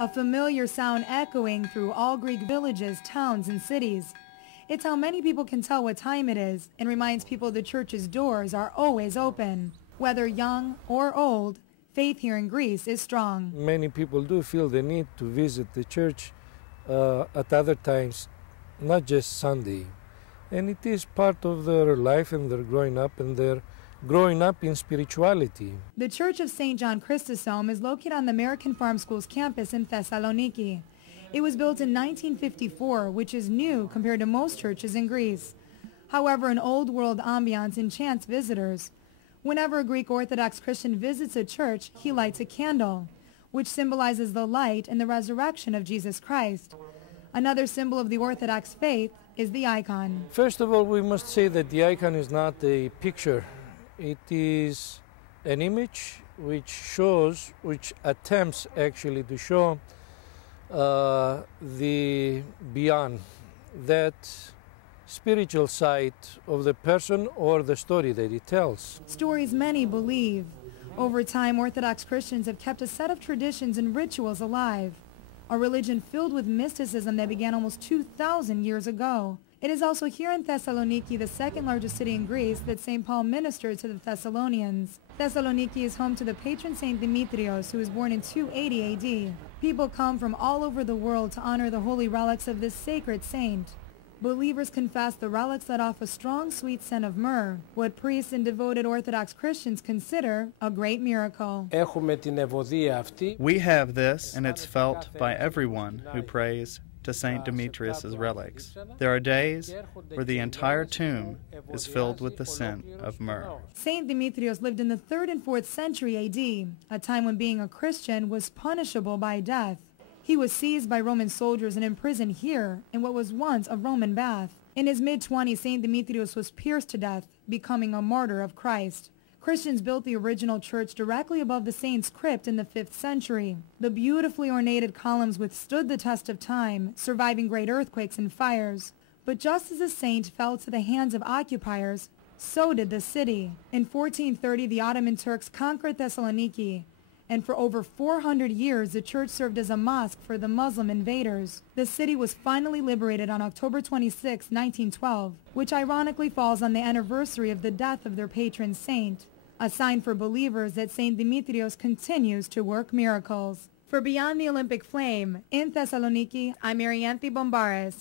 a familiar sound echoing through all Greek villages, towns, and cities. It's how many people can tell what time it is and reminds people the church's doors are always open. Whether young or old, faith here in Greece is strong. Many people do feel the need to visit the church at other times, not just Sunday. And it is part of their life and their growing up and their growing up in spirituality. The Church of St. John Chrysostom is located on the American Farm School's campus in Thessaloniki. It was built in 1954, which is new compared to most churches in Greece. However, an old world ambiance enchants visitors. Whenever a Greek Orthodox Christian visits a church, he lights a candle, which symbolizes the light and the resurrection of Jesus Christ. Another symbol of the Orthodox faith is the icon. First of all, we must say that the icon is not a picture. It is an image which attempts actually to show the beyond, that spiritual side of the person or the story that it tells. Stories many believe. Over time, Orthodox Christians have kept a set of traditions and rituals alive, a religion filled with mysticism that began almost 2,000 years ago. It is also here in Thessaloniki, the second largest city in Greece, that St. Paul ministered to the Thessalonians. Thessaloniki is home to the patron Saint Demetrios, who was born in 280 AD. People come from all over the world to honor the holy relics of this sacred saint. Believers confess the relics let off a strong, sweet scent of myrrh, what priests and devoted Orthodox Christians consider a great miracle. We have this, and it's felt by everyone who prays to St. Demetrius' relics. There are days where the entire tomb is filled with the scent of myrrh. St. Demetrios lived in the 3rd and 4th century AD, a time when being a Christian was punishable by death. He was seized by Roman soldiers and imprisoned here in what was once a Roman bath. In his mid-20s, St. Demetrios was pierced to death, becoming a martyr of Christ. Christians built the original church directly above the saint's crypt in the 5th century. The beautifully ornated columns withstood the test of time, surviving great earthquakes and fires. But just as the saint fell to the hands of occupiers, so did the city. In 1430, the Ottoman Turks conquered Thessaloniki, and for over 400 years, the church served as a mosque for the Muslim invaders. The city was finally liberated on October 26, 1912, which ironically falls on the anniversary of the death of their patron saint, a sign for believers that St. Demetrios continues to work miracles. For Beyond the Olympic Flame, in Thessaloniki, I'm Marianthi Bombares.